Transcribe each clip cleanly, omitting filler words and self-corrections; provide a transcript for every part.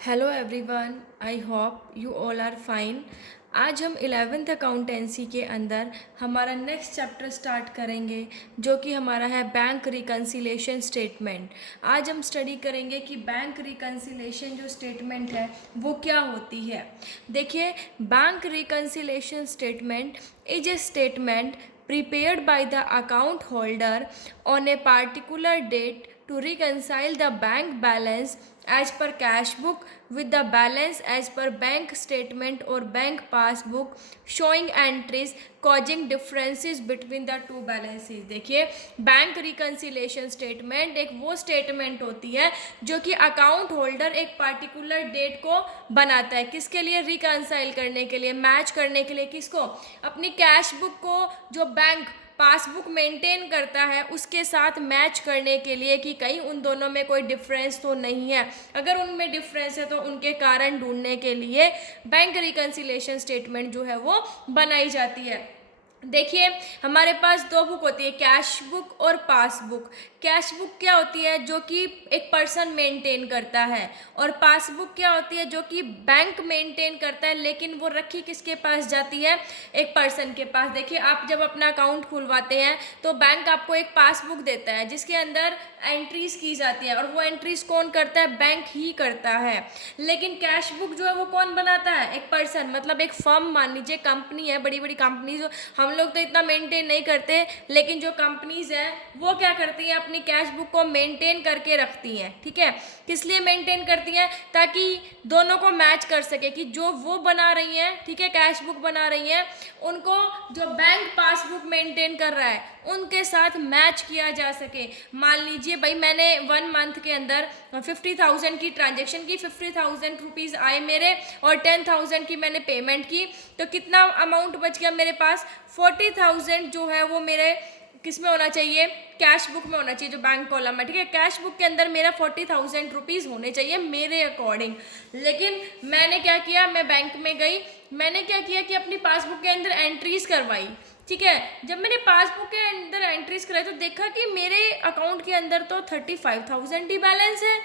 Hello everyone, I hope you all are fine. आज हम 11th accountancy के अंदर हमारा नेक्स्ट चैप्टर स्टार्ट करेंगे, जो कि हमारा है बैंक रिकन्सिलेशन स्टेटमेंट। आज हम स्टडी करेंगे कि बैंक रिकन्सिलेशन जो स्टेटमेंट है वो क्या होती है। देखिए, bank reconciliation statement is a statement prepared by the account holder on a particular date to reconcile the bank balance as per cash book with the balance as per bank statement or bank passbook showing entries causing differences between the two balances। देखिए, bank reconciliation statement एक वो statement होती है जो कि account holder एक particular date को बनाता है, किसके लिए? रिकन्साइल करने के लिए, मैच करने के लिए। किसको? अपनी कैश बुक को जो बैंक पासबुक मेंटेन करता है उसके साथ मैच करने के लिए कि कहीं उन दोनों में कोई डिफरेंस तो नहीं है। अगर उनमें डिफरेंस है तो उनके कारण ढूंढने के लिए बैंक रिकन्सिलेशन स्टेटमेंट जो है वो बनाई जाती है। देखिए, हमारे पास दो बुक होती है, कैश बुक और पासबुक। कैश बुक क्या होती है? जो कि एक पर्सन मेंटेन करता है। और पासबुक क्या होती है? जो कि बैंक मेंटेन करता है, लेकिन वो रखी किसके पास जाती है? एक पर्सन के पास। देखिए, आप जब अपना अकाउंट खुलवाते हैं तो बैंक आपको एक पासबुक देता है जिसके अंदर एंट्रीज की जाती है, और वो एंट्रीज कौन करता है? बैंक ही करता है। लेकिन कैश बुक जो है वो कौन बनाता है? एक पर्सन, मतलब एक फर्म, मान लीजिए कंपनी है, बड़ी बड़ी कंपनीज। हम लोग तो इतना मेंटेन नहीं करते, लेकिन जो कंपनीज हैं वो क्या करती हैं? अपनी कैश बुक को मेंटेन करके रखती हैं। ठीक है, किस लिए मेंटेन करती हैं? ताकि दोनों को मैच कर सके कि जो वो बना रही हैं, ठीक है, कैश बुक बना रही हैं, उनको जो बैंक पासबुक मेंटेन कर रहा है उनके साथ मैच किया जा सके। मान लीजिए भाई, मैंने 1 मंथ के अंदर 50,000 की ट्रांजेक्शन की, 50,000 रुपीज़ आए मेरे, और 10,000 की मैंने पेमेंट की, तो कितना अमाउंट बच गया मेरे पास? 40,000 जो है वो मेरे किस में होना चाहिए? कैश बुक में होना चाहिए, जो बैंक कॉलम है। ठीक है, कैश बुक के अंदर मेरा 40,000 रुपीज़ होने चाहिए मेरे अकॉर्डिंग। लेकिन मैंने क्या किया? मैं बैंक में गई, मैंने क्या किया कि अपनी पासबुक के अंदर एंट्रीज करवाई। ठीक है, जब मैंने पासबुक के अंदर एंट्रीज कराई तो देखा कि मेरे अकाउंट के अंदर तो 35,000 ही बैलेंस है।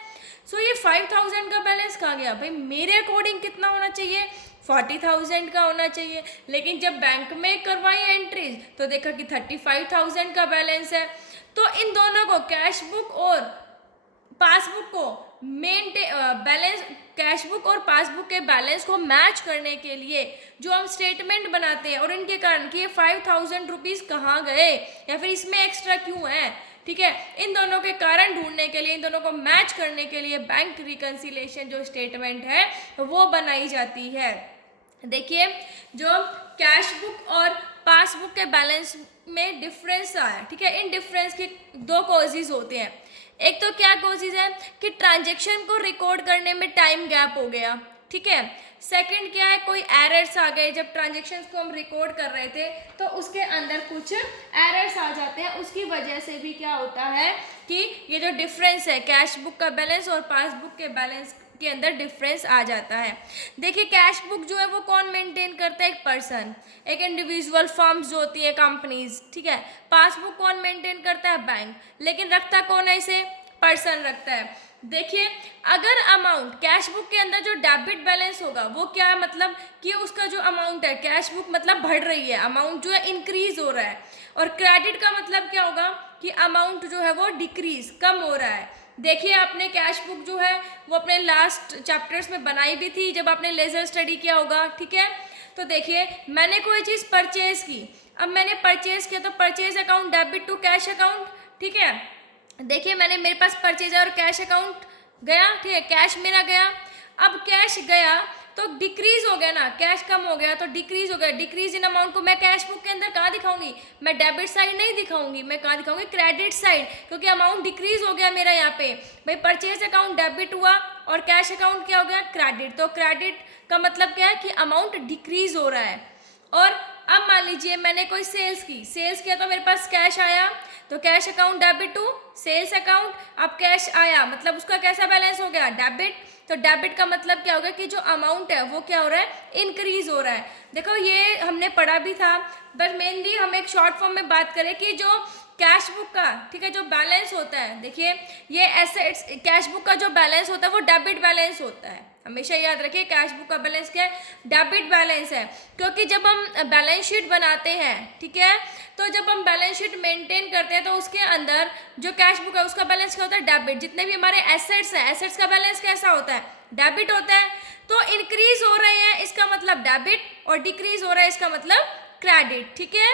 सो ये 5,000 का बैलेंस कहाँ गया? भाई, मेरे अकॉर्डिंग कितना होना चाहिए? 40,000 का होना चाहिए। लेकिन जब बैंक में करवाई एंट्रीज तो देखा कि 35,000 का बैलेंस है। तो इन दोनों को, कैश बुक और पासबुक को बैलेंस, कैश बुक और पासबुक के बैलेंस को मैच करने के लिए जो हम स्टेटमेंट बनाते हैं, और इनके कारण कि ये 5,000 रुपीज़ कहाँ गए या फिर इसमें एक्स्ट्रा क्यों है, ठीक है, इन दोनों के कारण ढूंढने के लिए, इन दोनों को मैच करने के लिए बैंक रिकन्सिलेशन जो स्टेटमेंट है वो बनाई जाती है। देखिए, जो कैश बुक और पासबुक के बैलेंस में डिफरेंस आया, ठीक है, इन डिफरेंस के दो कॉजेज होते हैं। एक तो क्या कॉजेज है कि ट्रांजेक्शन को रिकॉर्ड करने में टाइम गैप हो गया। ठीक है, सेकंड क्या है? कोई एरर्स आ गए, जब ट्रांजेक्शन्स को हम रिकॉर्ड कर रहे थे तो उसके अंदर कुछ एरर्स आ जाते हैं, उसकी वजह से भी क्या होता है कि ये जो डिफरेंस है कैश बुक का बैलेंस और पासबुक के बैलेंस के अंदर डिफरेंस आ जाता है। देखिए, कैश बुक जो है वो कौन मेंटेन करता है? एक पर्सन, एक इंडिविजुअल, फर्म्स जो होती है, कंपनीज। ठीक है, पासबुक कौन मेंटेन करता है? बैंक। लेकिन रखता कौन है इसे? पर्सन रखता है। देखिए, अगर अमाउंट कैश बुक के अंदर जो डेबिट बैलेंस होगा वो क्या है? मतलब कि उसका जो अमाउंट है, कैश बुक मतलब बढ़ रही है, अमाउंट जो है इंक्रीज हो रहा है। और क्रेडिट का मतलब क्या होगा? कि अमाउंट जो है वो डिक्रीज, कम हो रहा है। देखिए, आपने कैश बुक जो है वो अपने लास्ट चैप्टर्स में बनाई भी थी जब आपने लेजर स्टडी किया होगा। ठीक है, तो देखिए, मैंने कोई चीज़ परचेज की, अब मैंने परचेज किया तो purchase account debit to cash account. ठीक है, देखिए, मैंने, मेरे पास परचेज और कैश अकाउंट गया, ठीक है, कैश मेरा गया। अब कैश गया तो डिक्रीज हो गया ना, कैश कम हो गया तो डिक्रीज हो गया। डिक्रीज इन अमाउंट को मैं कैश बुक के अंदर कहाँ दिखाऊंगी? मैं डेबिट साइड नहीं दिखाऊंगी, मैं कहाँ दिखाऊंगी? क्रेडिट साइड, क्योंकि अमाउंट डिक्रीज हो गया मेरा यहाँ पे। भाई, परचेज अकाउंट डेबिट हुआ और कैश अकाउंट क्या हो गया? क्रेडिट। तो क्रेडिट का मतलब क्या है? कि अमाउंट डिक्रीज हो रहा है। और अब मान लीजिए मैंने कोई सेल्स की, सेल्स किया तो मेरे पास कैश आया, तो cash account debit to sales account. अब कैश आया मतलब उसका कैसा बैलेंस हो गया? डेबिट। तो डेबिट का मतलब क्या होगा? कि जो अमाउंट है वो क्या हो रहा है? इंक्रीज हो रहा है। देखो, ये हमने पढ़ा भी था, बस मेनली हम एक शॉर्ट फॉर्म में बात करें कि जो कैश बुक का, ठीक है, जो बैलेंस होता है, देखिए ये एसेट्स, कैश बुक का जो बैलेंस होता है वो डेबिट बैलेंस होता है। हमेशा याद रखिए कैश बुक का बैलेंस क्या है, डेबिट बैलेंस है। क्योंकि जब हम बैलेंस शीट बनाते हैं, ठीक है, तो जब हम बैलेंस शीट मेंटेन करते हैं तो उसके अंदर जो कैश बुक है उसका बैलेंस क्या होता है, डेबिट। जितने भी हमारे एसेट्स हैं, एसेट्स का बैलेंस कैसा होता है, डेबिट होता है। तो इंक्रीज हो रहे हैं इसका मतलब डेबिट, और डिक्रीज हो रहा है इसका मतलब क्रेडिट, ठीक है।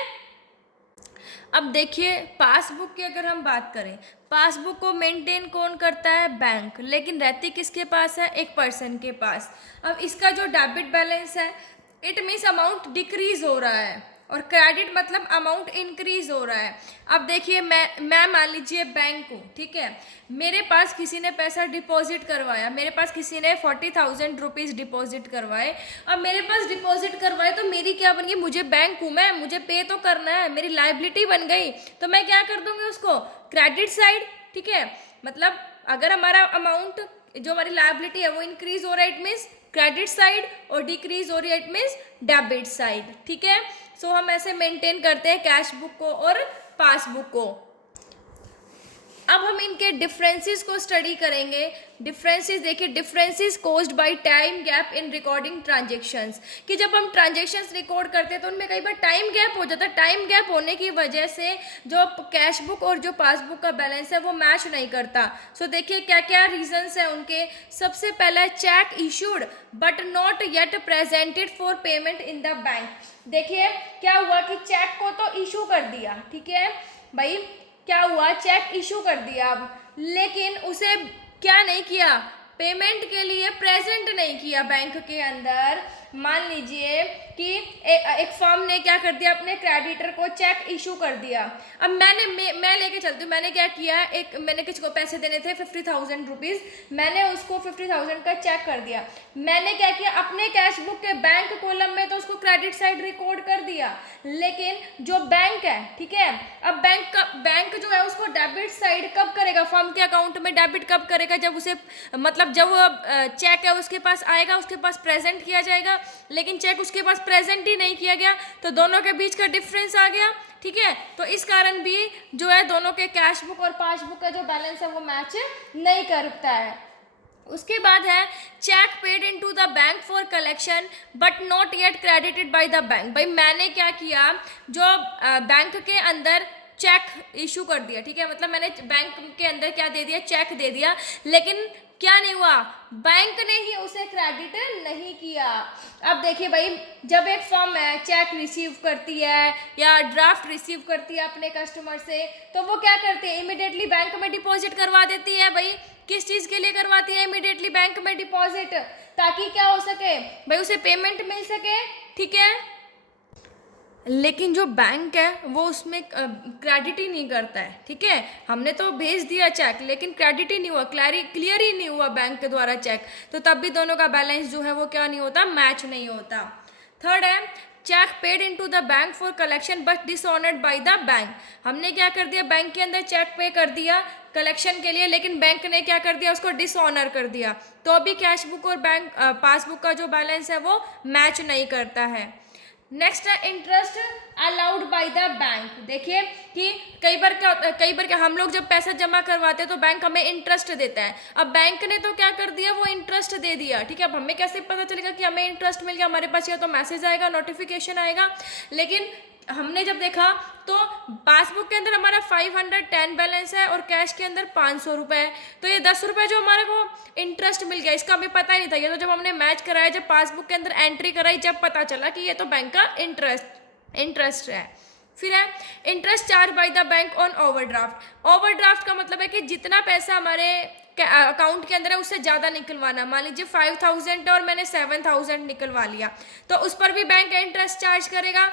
अब देखिए पासबुक की अगर हम बात करें, पासबुक को मेंटेन कौन करता है, बैंक, लेकिन रहती किसके पास है, एक पर्सन के पास। अब इसका जो डेबिट बैलेंस है, इट मीन्स अमाउंट डिक्रीज हो रहा है, और क्रेडिट मतलब अमाउंट इंक्रीज हो रहा है। अब देखिए मैं मान लीजिए बैंक हूँ, ठीक है, मेरे पास किसी ने पैसा डिपॉजिट करवाया, मेरे पास किसी ने 40,000 रुपीज़ डिपॉजिट करवाए। अब मेरे पास डिपॉजिट करवाए तो मेरी क्या बन गई, मुझे बैंक हूँ मैं, मुझे पे तो करना है, मेरी लाइबिलिटी बन गई, तो मैं क्या कर दूंगी उसको, क्रेडिट साइड, ठीक है। मतलब अगर हमारा अमाउंट, जो हमारी लाइबिलिटी है वो इंक्रीज हो रहा है, इट मीन्स क्रेडिट साइड, और डिक्रीज हो रही है, इट मीन्स डेबिट साइड, ठीक है। सो हम ऐसे मेंटेन करते हैं कैश बुक को और पासबुक को। अब हम इनके डिफरेंसेस को स्टडी करेंगे। डिफरेंसेस देखिए, differences caused by time gap in recording transactions, कि जब हम ट्रांजेक्शंस रिकॉर्ड करते हैं तो उनमें कई बार टाइम गैप हो जाता है। टाइम गैप होने की वजह से जो कैश बुक और जो पासबुक का बैलेंस है वो मैच नहीं करता। सो देखिए क्या क्या रीजंस है उनके। सबसे पहला, check issued but not yet presented for payment in the bank. देखिए क्या हुआ कि चेक को तो इशू कर दिया, ठीक है भाई, क्या हुआ, चेक इशू कर दिया, अब लेकिन उसे क्या नहीं किया, पेमेंट के लिए प्रेजेंट नहीं किया बैंक के अंदर। मान लीजिए कि एक फर्म ने क्या कर दिया, अपने क्रेडिटर को चेक इशू कर दिया। अब मैं लेके चलती हूँ, मैंने क्या किया, मैंने किसी को पैसे देने थे 50,000 रुपीज़, मैंने उसको 50,000 का चेक कर दिया। मैंने क्या किया, अपने कैश बुक के बैंक कॉलम में तो उसको क्रेडिट साइड रिकॉर्ड कर दिया, लेकिन जो बैंक है, ठीक है, अब बैंक जो है उसको डेबिट साइड कब करेगा, फर्म के अकाउंट में डेबिट कब करेगा, जब उसे, मतलब जब वो चेक है उसके पास आएगा, उसके पास प्रेजेंट किया जाएगा, लेकिन चेक उसके पास प्रेजेंट ही नहीं किया गया, तो दोनों के बीच का डिफरेंस आ गया, ठीक है। तो इस कारण भी जो है दोनों के कैश बुक और पासबुक का जो बैलेंस है वो मैच नहीं करता है। उसके बाद है, cheque paid into the bank for collection but not yet credited by the bank. भाई मैंने क्या किया, जो बैंक के अंदर चेक इशू कर दिया, ठीक है, मतलब मैंने बैंक के अंदर क्या दे दिया, चेक दे दिया, लेकिन क्या नहीं हुआ, बैंक ने ही उसे क्रेडिट नहीं किया। अब देखिए भाई, जब एक फर्म है चेक रिसीव करती है या ड्राफ्ट रिसीव करती है अपने कस्टमर से, तो वो क्या करती है, इमिडिएटली बैंक में डिपॉजिट करवा देती है। भाई किस चीज़ के लिए करवाती है इमिडिएटली बैंक में डिपॉजिट, ताकि क्या हो सके भाई, उसे पेमेंट मिल सके, ठीक है। लेकिन जो बैंक है वो उसमें क्रेडिट ही नहीं करता है, ठीक है, हमने तो भेज दिया चेक लेकिन क्रेडिट ही नहीं हुआ, क्लियर ही नहीं हुआ बैंक के द्वारा चेक, तो तब भी दोनों का बैलेंस जो है वो क्या नहीं होता, मैच नहीं होता। थर्ड है, cheque paid into the bank for collection but dishonoured by the bank. हमने क्या कर दिया, बैंक के अंदर चेक पे कर दिया कलेक्शन के लिए, लेकिन बैंक ने क्या कर दिया, उसको डिसऑनर कर दिया, तो अभी कैश बुक और बैंक पासबुक का जो बैलेंस है वो मैच नहीं करता है। नेक्स्ट है, interest allowed by the bank. देखिए कि कई बार क्या हम लोग जब पैसा जमा करवाते हैं तो बैंक हमें इंटरेस्ट देता है। अब बैंक ने तो क्या कर दिया, वो इंटरेस्ट दे दिया, ठीक है। अब हमें कैसे पता चलेगा कि हमें इंटरेस्ट मिल गया, हमारे पास या तो मैसेज आएगा, नोटिफिकेशन आएगा, लेकिन हमने जब देखा तो पासबुक के अंदर हमारा 510 बैलेंस है और कैश के अंदर 500 रुपये है, तो ये 10 रुपये जो हमारे को इंटरेस्ट मिल गया, इसका हमें पता ही नहीं था। ये तो जब हमने मैच कराया, जब पासबुक के अंदर एंट्री कराई, जब पता चला कि ये तो बैंक का इंटरेस्ट है। फिर है, interest charge by the bank on overdraft. Overdraft का मतलब है कि जितना पैसा हमारे अकाउंट के अंदर है उससे ज़्यादा निकलवाना। मान लीजिए 5,000 है और मैंने 7,000 निकलवा लिया, तो उस पर भी बैंक इंटरेस्ट चार्ज करेगा।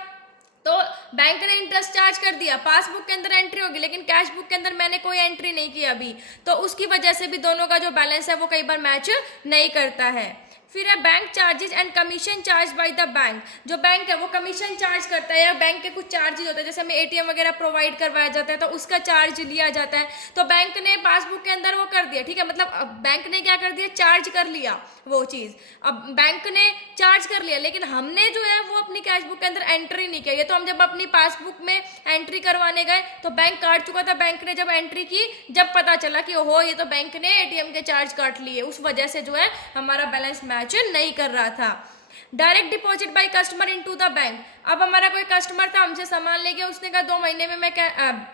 तो बैंक ने इंटरेस्ट चार्ज कर दिया, पासबुक के अंदर एंट्री होगी, लेकिन कैश बुक के अंदर मैंने कोई एंट्री नहीं की अभी, तो उसकी वजह से भी दोनों का जो बैलेंस है वो कई बार मैच नहीं करता है। फिर है bank charges and commission charge by the bank. जो बैंक है वो कमीशन चार्ज करता है या बैंक के कुछ चार्जेस होते हैं, जैसे हमें एटीएम वगैरह प्रोवाइड करवाया जाता है तो उसका चार्ज लिया जाता है। तो बैंक ने पासबुक के अंदर वो कर दिया, ठीक है, मतलब अब बैंक ने क्या कर दिया, चार्ज कर लिया वो चीज़। अब बैंक ने चार्ज कर लिया, लेकिन हमने जो है वो अपनी कैशबुक के अंदर एंट्री नहीं किया। ये तो हम जब अपनी पासबुक में एंट्री करवाने गए तो बैंक काट चुका था, बैंक ने जब एंट्री की, जब पता चला कि ओहो ये तो बैंक ने एटीएम के चार्ज काट लिए, उस वजह से जो है हमारा बैलेंस मैच नहीं कर रहा था। Direct deposit by customer into the bank. अब हमारा कोई कस्टमर था, हमसे सामान ले गया, उसने कहा 2 महीने में मैं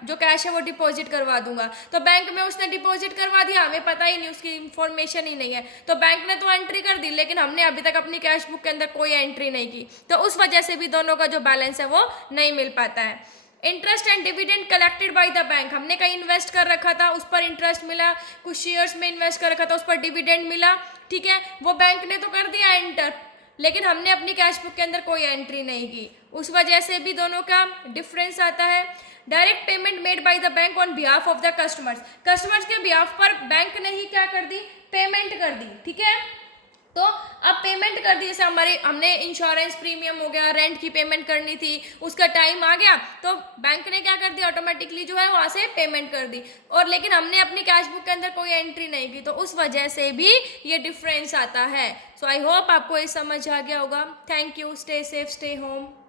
जो कैश है वो डिपॉजिट करवा दूंगा। तो बैंक में उसने डिपॉजिट करवा दिया, हमें पता ही नहीं, उसकी इंफॉर्मेशन ही नहीं है। तो बैंक ने तो एंट्री कर दी, लेकिन हमने अभी तक अपनी कैश बुक के अंदर कोई एंट्री नहीं की, तो उस वजह से भी दोनों का जो बैलेंस है वो नहीं मिल पाता है। Interest and dividend collected by the bank. हमने कहीं इन्वेस्ट कर रखा था, उस पर इंटरेस्ट मिला, कुछ शेयर्स में इन्वेस्ट कर रखा था, उस पर डिविडेंड मिला, ठीक है, वो बैंक ने तो कर दिया एंटर, लेकिन हमने अपनी कैश बुक के अंदर कोई एंट्री नहीं की, उस वजह से भी दोनों का डिफरेंस आता है। Direct payment made by the bank on behalf of the customers. Customers के बिहाफ पर बैंक ने ही क्या कर दी, पेमेंट कर दी, ठीक है। तो अब पेमेंट कर दी, जैसे हमने इंश्योरेंस प्रीमियम हो गया, रेंट की पेमेंट करनी थी, उसका टाइम आ गया तो बैंक ने क्या कर दिया, ऑटोमेटिकली जो है वहाँ से पेमेंट कर दी, और लेकिन हमने अपनी कैश बुक के अंदर कोई एंट्री नहीं की, तो उस वजह से भी ये डिफरेंस आता है। सो आई होप आपको ये समझ आ गया होगा। Thank you, stay safe, stay home.